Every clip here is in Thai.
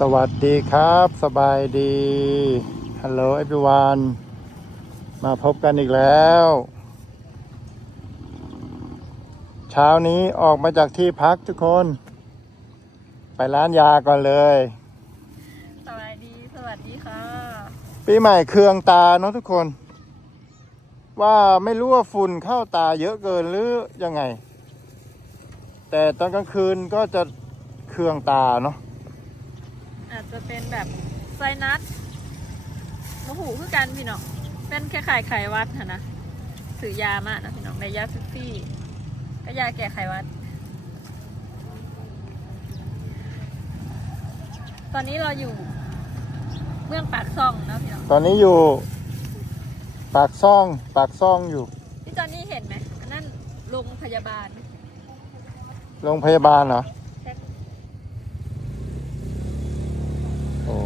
สวัสดีครับ สบายดีฮัลโหล everyone มาพบกันอีกแล้ว เช้านี้ออกมาจากที่พักทุกคน ไปร้านยาก่อนเลย สวัสดี สวัสดีค่ะ ปีใหม่เคืองตาเนาะทุกคน ว่าไม่รู้ว่าฝุ่นเข้าตาเยอะเกินหรือยังไง แต่ตอนกลางคืนก็จะเคืองตาเนาะ อาจจะเป็นแบบไซนัสมะหูคือกันพี่น้องเป็นแค่ไข่ไขหวัดค่ะนะถือยามากนะพี่น้องในยาฟิฟฟี่ก็ยาแก้ไขหวัด ตอนนี้เราอยู่เมืองปากซ่องนะพี่น้องตอนนี้อยู่ ปากซ่อง ปากซ่องอยู่พี่จอนนี่เห็นไหมอันนั้นโรงพยาบาลโรงพยาบาลเหรอ ใช่ โอ้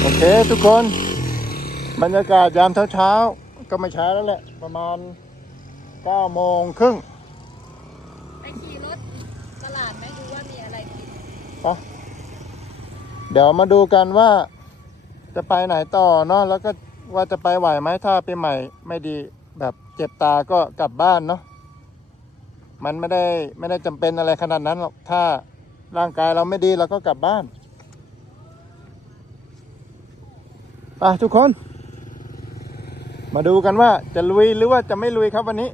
โอเคทุกคน บรรยากาศยามเช้าๆ ก็ไม่ช้าแล้วแหละ ประมาณ9โมงครึ่งไปขี่รถตลาดไหมดูว่ามีอะไรกินเดี๋ยวมาดูกันว่าจะไปไหนต่อเนาะแล้วก็ว่าจะไปไหวไหมถ้าปีใหม่ไม่ดีแบบเจ็บตาก็กลับบ้านเนาะมันไม่ได้ไม่ได้จำเป็นอะไรขนาดนั้นหรอกถ้า ร่างกายเราไม่ดีเราก็กลับบ้านไปทุกคน มาดูกันว่าจะลุยหรือว่าจะไม่ลุยครับวันนี้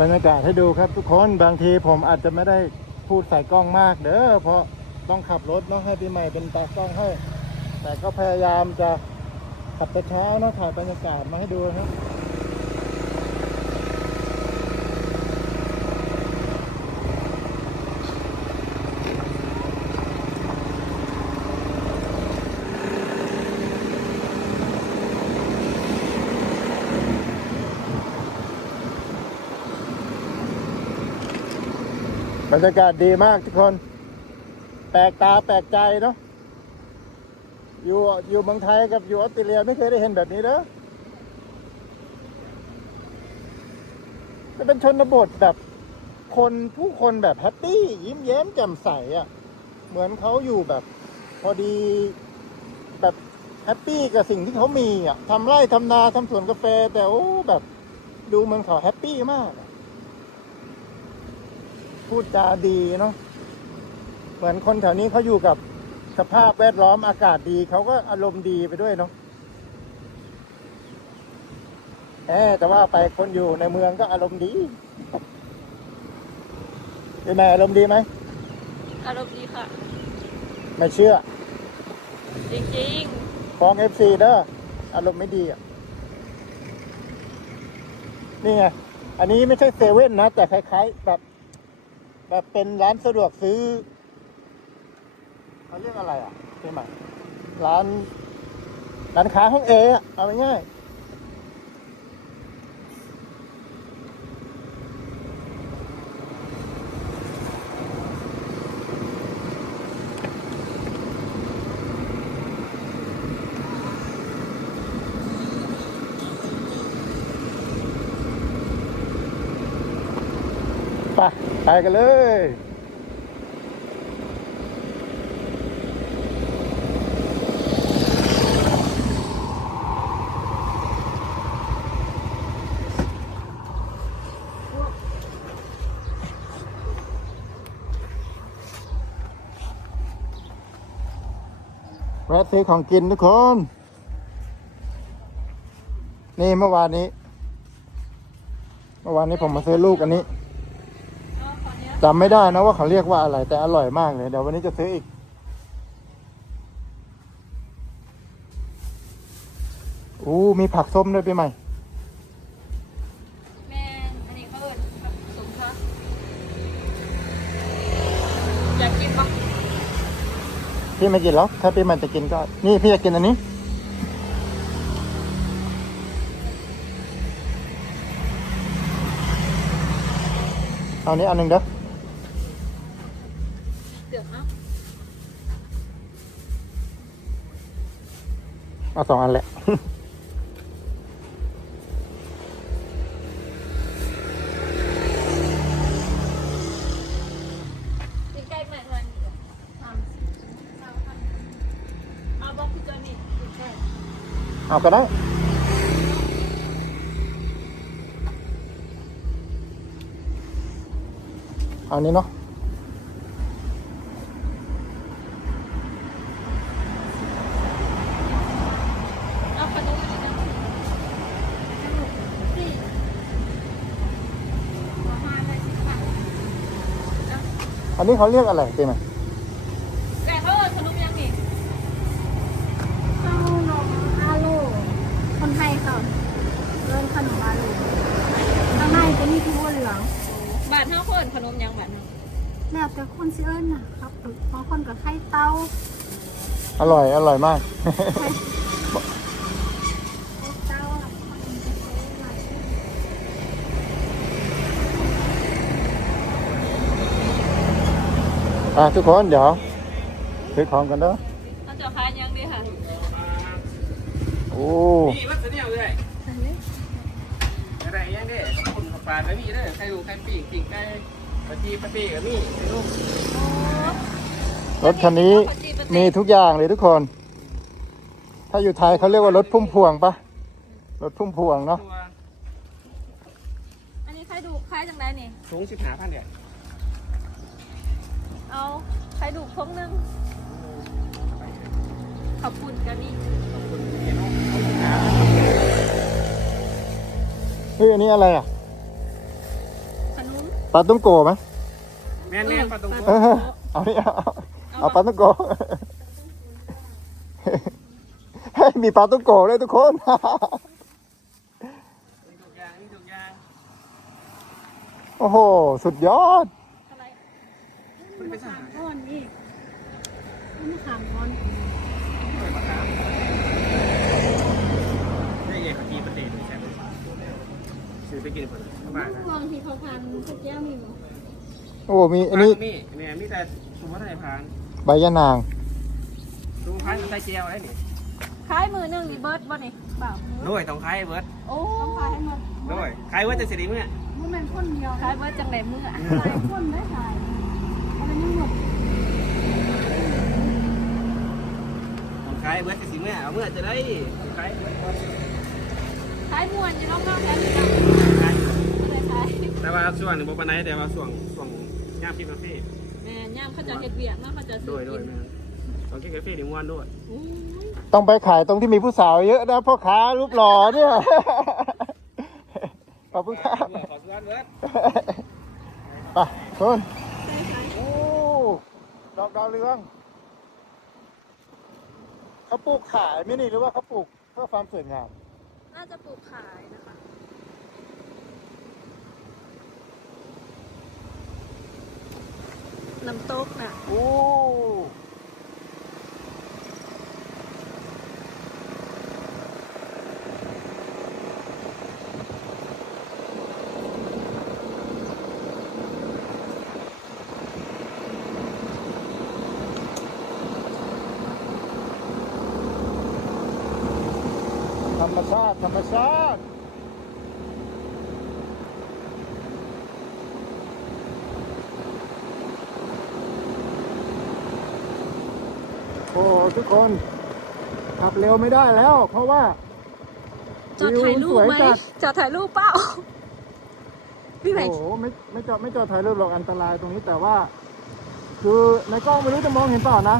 บรรยากาศให้ดูครับทุกคนบางทีผมอาจจะไม่ได้พูดใส่กล้องมากเด้อเพราะต้องขับรถเนาะให้ปีใหม่เป็นตากล้องให้ แต่ก็พยายามจะขับแต่เช้านะถ่ายบรรยากาศมาให้ดูนะครับ บรรยากาศดีมากทุกคน แปลกตาแปลกใจเนาะอยู่อยู่เมืองไทยกับอยู่ออสเตรเลียไม่เคยได้เห็นแบบนี้เด้อจะเป็นชนบทแบบคนผู้คนแบบแฮปปี้ ยิ้มแย้มแจ่มใสอะ่ะ เหมือนเขาอยู่แบบ พอดีแบบแฮปปี้กับสิ่งที่เขามีอะทำไร่ทำนาทำสวนกาแฟแต่โอ้แบบ ดูเหมือนเขาแฮปปี้มาก พูดจาดีเนาะเหมือนคนแถวนี้เขาอยู่กับสภาพแวดล้อมอากาศดีเขาก็อารมณ์ดีไปด้วยเนาะแอบแต่ว่าไปคนอยู่ในเมืองก็อารมณ์ดีเป็นไงอารมณ์ดีไหมอารมณ์ดีค่ะ ไม่เชื่อ จริงฟ้องเอฟซีเด้ออารมณ์ไม่ดีอะนี่ไง อันนี้ไม่ใช่เซเว่นนะ แต่คล้ายๆแบบ แบบเป็นร้านสะดวกซื้อเขาเรียกอะไรอะเป็นไหมร้านร้านค้าห้องเออะเอาง่ายๆ ไปกันเลย แวะซื้อของกินทุกคน นี่เมื่อวานนี้ เมื่อวานนี้ผมมาซื้อลูกอันนี้ ๆเอาขอเนี้ย จำไม่ได้นะว่าเขาเรียกว่าอะไร แต่อร่อยมากเลย เดี๋ยววันนี้จะซื้ออีก อู้มีผักส้มด้วยพี่ใหม่ แม่นอันนี้เขาเอิญสมค่ะอยากกินปะพี่ไม่กินหรอกถ้าพี่ใหม่จะกินก็ นี่พี่จะกินอันนี้ เอานี้อันหนึ่งเด้อ เดือดเนาะเอาสองอันแหละ กินใกล้แม่วันทำเอาบอกพี่อนี่กินใกล้เอาก็ได้ เอานี้เนาะ เอาขนมอันนี้นะขนมสี่หัวห้าได้สิบบาทเอา อั นนี้เขาเรียกอะไรพี่ใหม่แต่เขาเอิญขนมยังนี่ข้าวนมอาลูคนไทยเขาเริ่มขนมอาลูข้างในจะมีทั่วเหลืองบาทเท่าเขาเอิญขนมยังบาทเท่าแล้วแต่คนซิเอิญนะครับบางคนกับไข่เต้า อร่อย อร่อยมาก ออะทุกคนเดี๋ยวซื้อของกันเด้อเอาเจ้าค้ายังดีค่ะโอ้นี่มันเสนียวเลยอะไรยังเด้ขอบคุณขอบปลาแล้วมีเด้อใครดูใครปีกปีกไก่ปะจีปะปีกับมีใครดูรถคันนี้มีทุกอย่างเลยทุกคน ถ้าอยู่ไทยเขาเรียกว่ารถพุ่มพวงปะรถพุ่มพวงเนาะตัวอันนี้ใครดูใครจังไดนี่สูงสิบห้าพันเดีย เอาใครดูพงนึงขอบคุณกันนี่ขอบคุณพี่น้องขอบคุณครับเฮ้ยอันนี้อะไรอะขนมปลาตุ้งโกไหมแม่นแม่นปลาตรงเออเอานี่เอาเอาปลาตุ้งโกเฮ้ยมีปลาตุ้งโกด้วยทุกคน นี่ทุกอย่างนี่ทุกอย่าง โอ้โห สุดยอดอะไรมัน เป็นสหารก้อนนี่มันขามก้อนเปิดปากกาได้ยังขจีปะเตะใช่ไหมซื้อไปกินผลบ้านนะลองที่เขาพันสักแก้วมีบ่โอ้มีอันนี้มีเนี่ยมีแต่สมุนไพรพานใบยะนางสมุนไพรใส่เจียวได้นี่ขายมือหนึ่งนี่เบิร์ดบ่นี่เปล่าด้วยต้องคายเบิร์ดโอ้ต้องขายให้หมดด้วยคายเบิร์ดจะสิริเมื่อมันเป็นคนเดียวขายเบิร์ดจังไหนมือหลายคนได้ขาย อะไรไม่หมดต้องคายเบิร์ดสิเมื่อเอาเมื่อจะได้ต้องคายเบิร์ดขายมวนอยู่รอบๆแล้วนี่นะคายก็เลยขายแต่ว่าส่วนบ่ปานใดแต่ว่าส่วนส่วนย่ามกินกาแฟแม่ย่ามเขาจะเฮ็ดเวียกเนาะเขาจะด้ซื้วยด้วยแม่ตองกินกาแฟดิมวนด้วยต้องไปขายตรงที่มีผู้สาวเยอะนะพ่อค้ารูปหล่อเนี่ยขอบคุณครับขอส่วนเบิร์ดไปคุณโอ้ ดอกดาวเรืองเขาปลูกขายไหม่นี่หรือว่าเขาปลูกเพื่อความสวยงาม น่าจะปลูกขายนะคะ น้ำตกน่ะ โอ้ ชาติธรรมชาติโอ้ทุกคนขับเร็วไม่ได้แล้ว เพราะว่าจอดถ่ายรูปไหมวิวสวยจัดจอดถ่ายรูปเปล่าพี่ไหนโอ้โหไม่ไม่จอดไม่จอดถ่ายรูปหรอกอันตรายตรงนี้แต่ว่า คือในกล้องไม่รู้จะมองเห็นเปล่านะ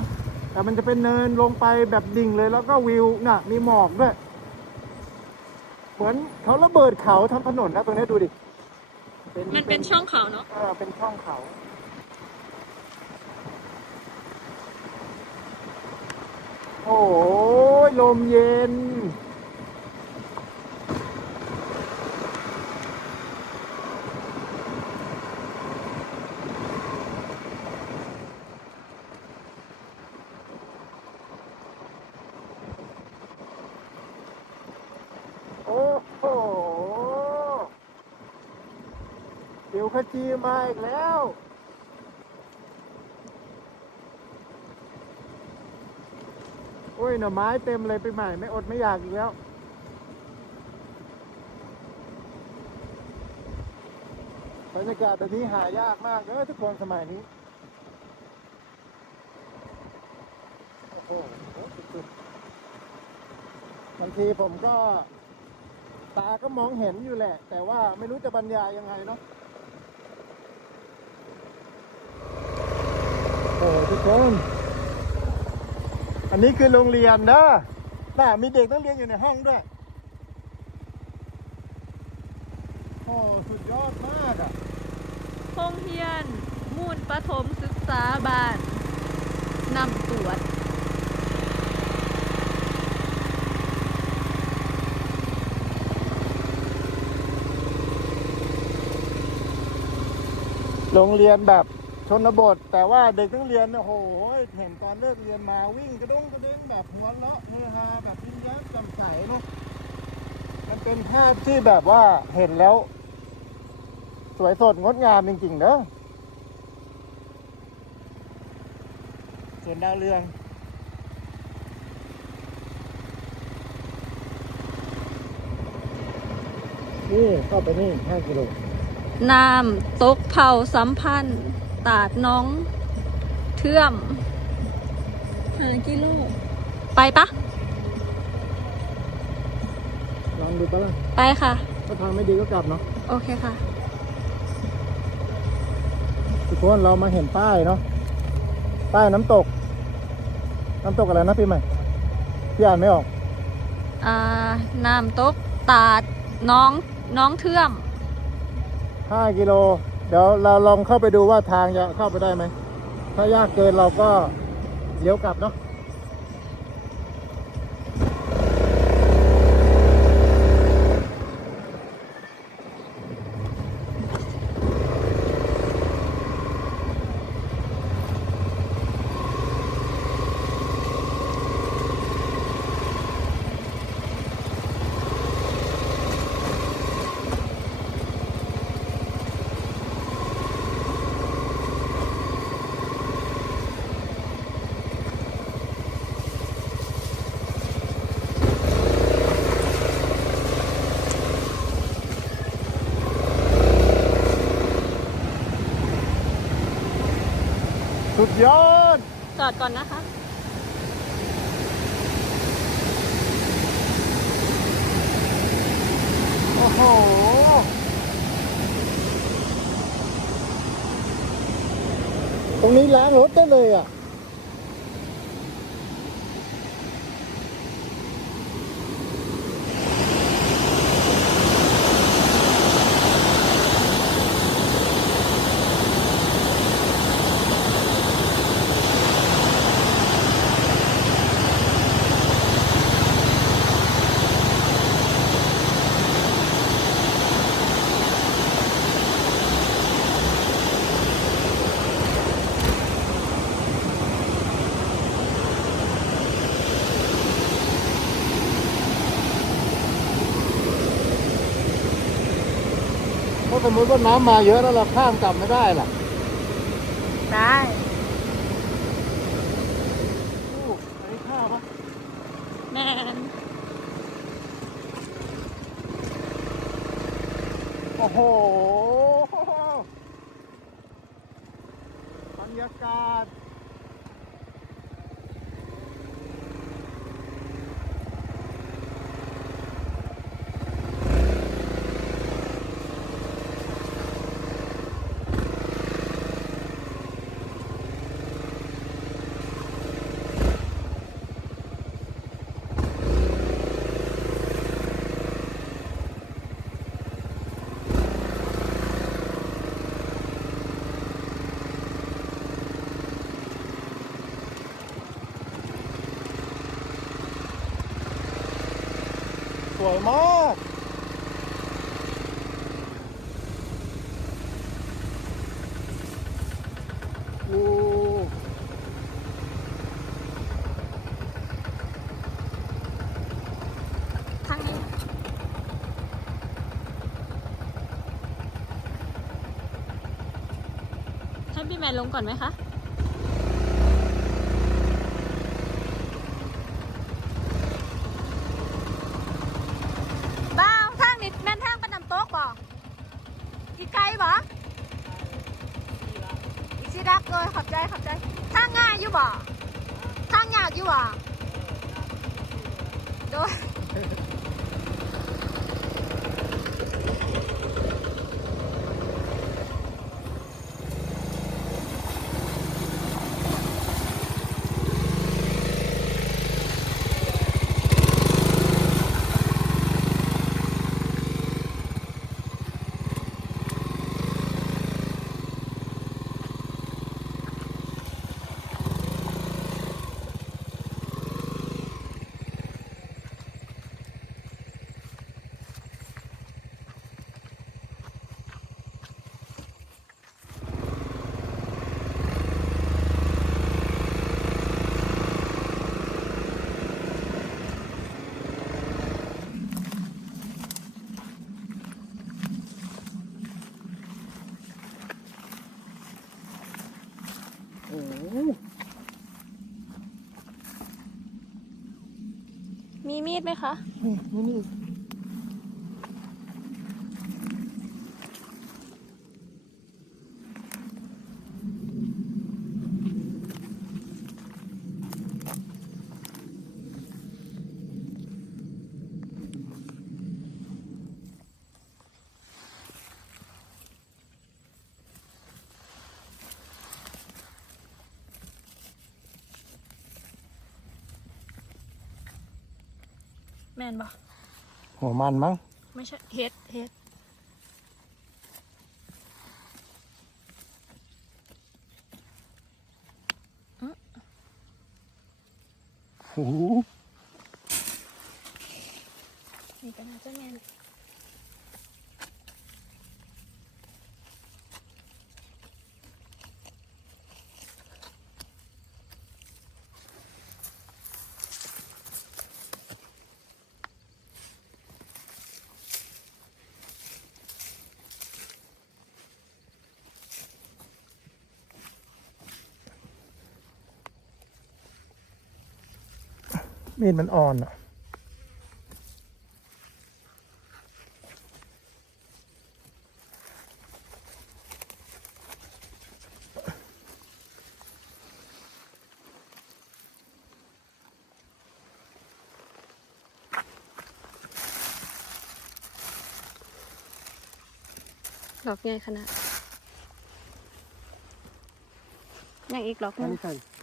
แต่มันจะเป็นเนินลงไปแบบดิ่งเลยแล้วก็วิวน่ะ มีหมอกด้วย เหมือนเขาระเบิดเขาทำถนนนะตรงนี้ดูดิมันเป็นช่องเขาเนาะเออเป็นช่องเขาโอ้ยลมเย็น จีมาอีกแล้ว โอ้ย หน่อไม้เต็มเลยไปใหม่ไม่อดไม่อยากอีกแล้ว บรรยากาศแบบนี้หายากมากเลยทุกคนสมัยนี้ โอ้โหสุดๆบางทีผมก็ตาก็มองเห็นอยู่แหละ แต่ว่าไม่รู้จะบรรยายยังไงเนาะ อ้ทุกคน อันนี้คือโรงเรียนนะน่ามีเด็กต้องเรียนอยู่ในห้องด้วย โอ้สุดยอดมากอะโรงเรียน มูลประถมศึกษาบานนำตรวจโรงเรียนแบบ ชนบท แต่ว่าเด็กต้องเรียนเนี่ยโอ้โหเห็นตอนเลิกเรียนมาวิ่งกระด้งกระเด้งแบบหัวเราะเฮฮาแบบยิ้มแย้มแจ่มใสเนาะมันเป็นภาพที่แบบว่าเห็นแล้ว สวยสดงดงามจริงๆเนอะส่วนดาวเรืองนี่เข้าไปนี่5กิโลน้ำตกเผาสัมพันธ์ ตาดน้องเทื่อมหากิโล ไปปะลองดูปะล่ะ ไปค่ะ ถ้าทางไม่ดีก็กลับเนาะ โอเคค่ะ ทุกคนเรามาเห็นป้ายเนาะ ป้ายน้ำตก น้ำตกอะไรนะพี่ใหม่ พี่อ่านไม่ออก อ่า น้ำตกตาดน้องน้องเทื่อม 5 กิโลเดี๋ยวเราลองเข้าไปดูว่าทางจะเข้าไปได้ไหม ถ้ายากเกินเราก็เลี้ยวกลับเนาะ ยอด จอดก่อนนะคะ โอ้โห ตรงนี้ล้างรถได้เลยอะ สมมติว่าน้ำมาเยอะแล้วเราข้ามกลับไม่ได้ล่ะได้โอ้อันนี้ข้าวปะแม่นโอ้โหบรรยากาศ ส วยมาก โอ้ทางนี้ให้พี่แมนลงก่อนไหมคะ บ้าวทางนี้แม่นทางไปนำโต๊ะบ่อีกไกลบ่อีกสิดักเลยขอบ ใจขอบใจทางง่ายอยู่บ่ทางยากอยู่บ่โดย โห มีมีดไหมคะ นี่มีมีด มนบ่หัวมันมั้ง ไม่ใช่เฮ็ดเฮ็ดโอ้โหนี่ก็น่าจะแมน มีดมันอ่อนอะดอกใหญ่ขนาดยังอีกหดอกนึง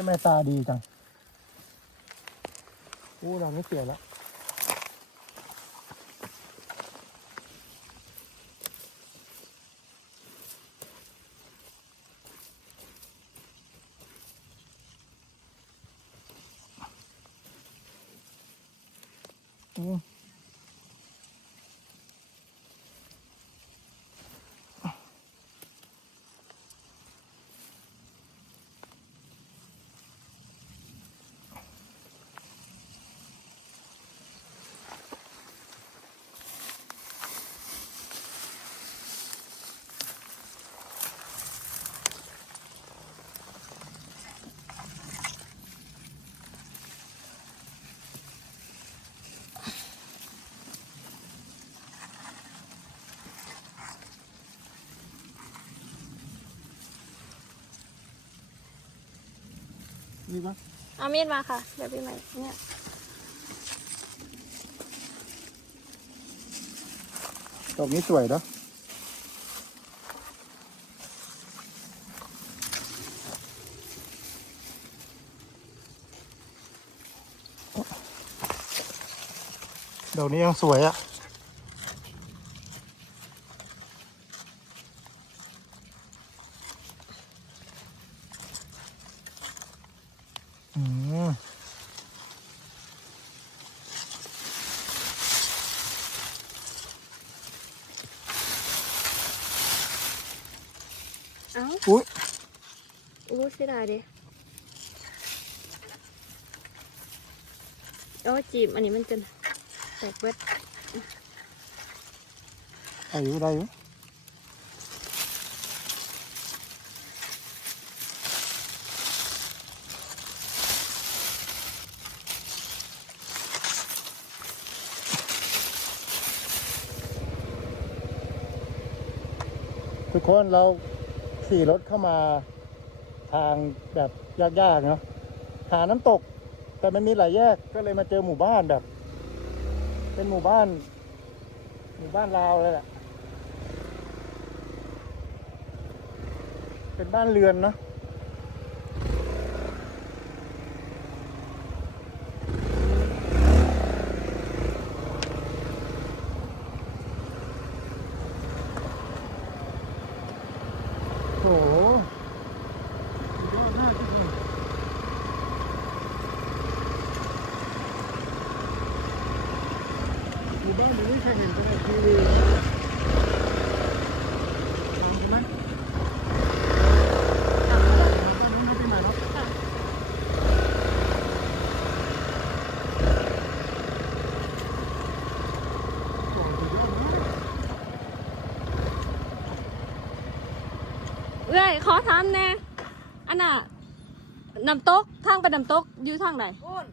จ้แม่ตาดีจังอู้เราไม่เสียแล้ว นี่ปะเอามีดมาค่ะ เดี๋ยวพี่ใหม่เนี่ยดอกนี้สวยเนาะดอกนี้ยังสวยอะ่ะ เอ้าอุ้ยอู้เสียดายดิโอ้จีบอันนี้มันจะแตกเบิดได้อยู่ได้อยู่ คนเราขี่รถเข้ามาทางแบบยากๆเนาะหาน้ำตก แต่มันมีหลายแยกก็เลยมาเจอหมู่บ้านแบบ เป็นหมู่บ้าน หมู่บ้านลาวเลยแหละเป็นบ้านเรือนเนาะโอ้โหสุดยอดมากที่สุดหมู่บ้านนี้เคยเห็นแต่ในทีวีลองดูไหม เอ้ยขอถามแน่อันน่ะน้ำตกทางไปน้ำตกอยู่ทางไหนคุณ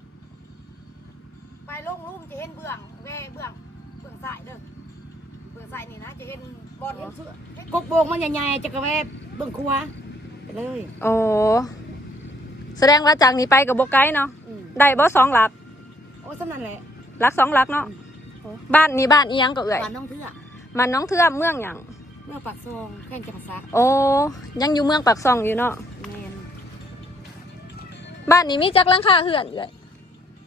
ไปลงลุ่มจะเห็นเบื้องแว่เบื้องเบื้องสายเด้อเบื้องสายนี่นะจะเห็นบอลเห็นเสื้อกกโบกมันใหญ่ๆจะกระแวบเบื้องครัวไปเลยโอ้แสดงว่าจากนี้ไปกับบไกด์เนาะอืมได้บ่สองหลักโอ้สำนั่นแหละ หลักสองหลักเนาะบ้านนี้บ้านอียังก็เอ่ยบ้านน้องเทือกมันน้องเทือมเมืองหยัง เมื่อปากซองแค่นจังซักโอ้ยังอยู่เมืองปากซองอยู่เนาะแมนบ้านนี้มีจักหลังคาเหือนเอ่ย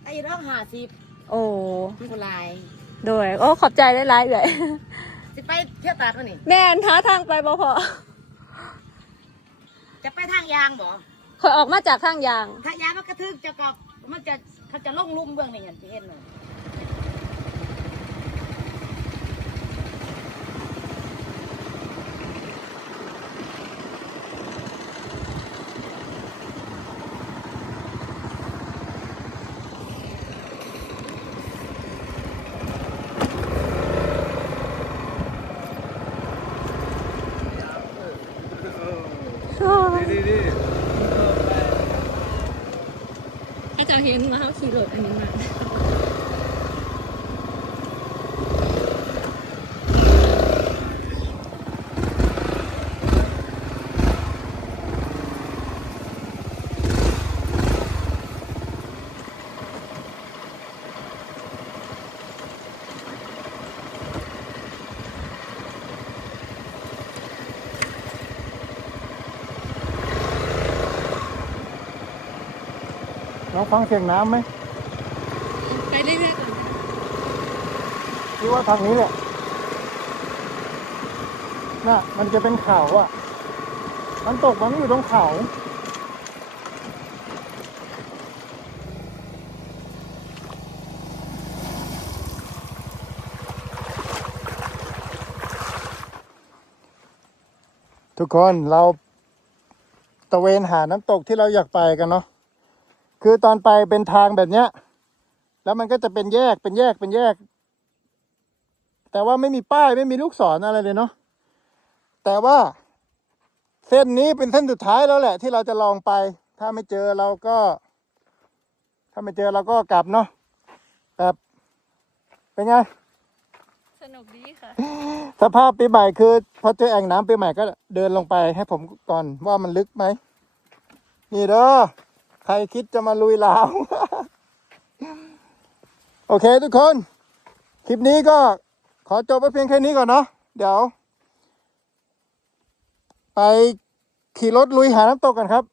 ไอ้ร้องหาสิบโอ้ที่คนลายโดยโอ้ขอบใจหลายๆเอ่ยสิไปเที่ยวตาดวะนี่แม่นหาทางไปบ่พอจะไปทางยางบ่คอยออกมาจากทางยาง ทางยางมันกระทึกจะกับมันจะเขาจะลงลุ่มเบื้องนี่อย่างที่เห็นเลย เห็นมาเขาขี่รถอันนี้มา ลองฟังเสียงน้ำไหมไปเรื่อยๆก่อนคิดว่าทางนี้แหละน่ะ มันจะเป็นเขาอะ มันตกมันอยู่ตรงเขาทุกคนเราตะเวนหาน้ำตกที่เราอยากไปกันเนาะ คือตอนไปเป็นทางแบบเนี้ย แล้วมันก็จะเป็นแยกเป็นแยกเป็นแยก แต่ว่าไม่มีป้ายไม่มีลูกศรอะไรเลยเนาะแต่ว่า เส้นนี้เป็นเส้นสุดท้ายแล้วแหละ ที่เราจะลองไป ถ้าไม่เจอเราก็ ถ้าไม่เจอเราก็กลับเนาะแบบเป็นไงสนุกดีค่ะ สภาพปีใหม่คือพอเจอแอ่งน้ำปีใหม่ก็เดินลงไปให้ผมก่อนว่ามันลึกไหมนี่เด้อ ใครคิดจะมาลุยลาว โอเคทุกคน คลิปนี้ก็ขอจบไปเพียงแค่นี้ก่อนเนาะเดี๋ยว ไปขี่รถลุยหาน้ำตกกันครับ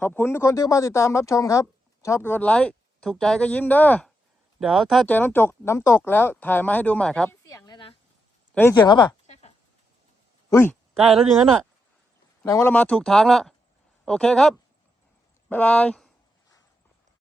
ขอบคุณทุกคนที่มาติดตามรับชมครับ ชอบกดไลค์ถูกใจก็ยิ้มเด้อเดี๋ยวถ้าเจอน้ำตกน้ำตกแล้วถ่ายมาให้ดูใหม่ครับได้ยินเสียงเลยนะได้ยินเสียงแล้วป่ะใช่ค่ะเฮ้ยใกล้แล้วดิงั้นน่ะแสดงว่าเรามาถูกทางแล้วโอเคครับ บ๊ายบาย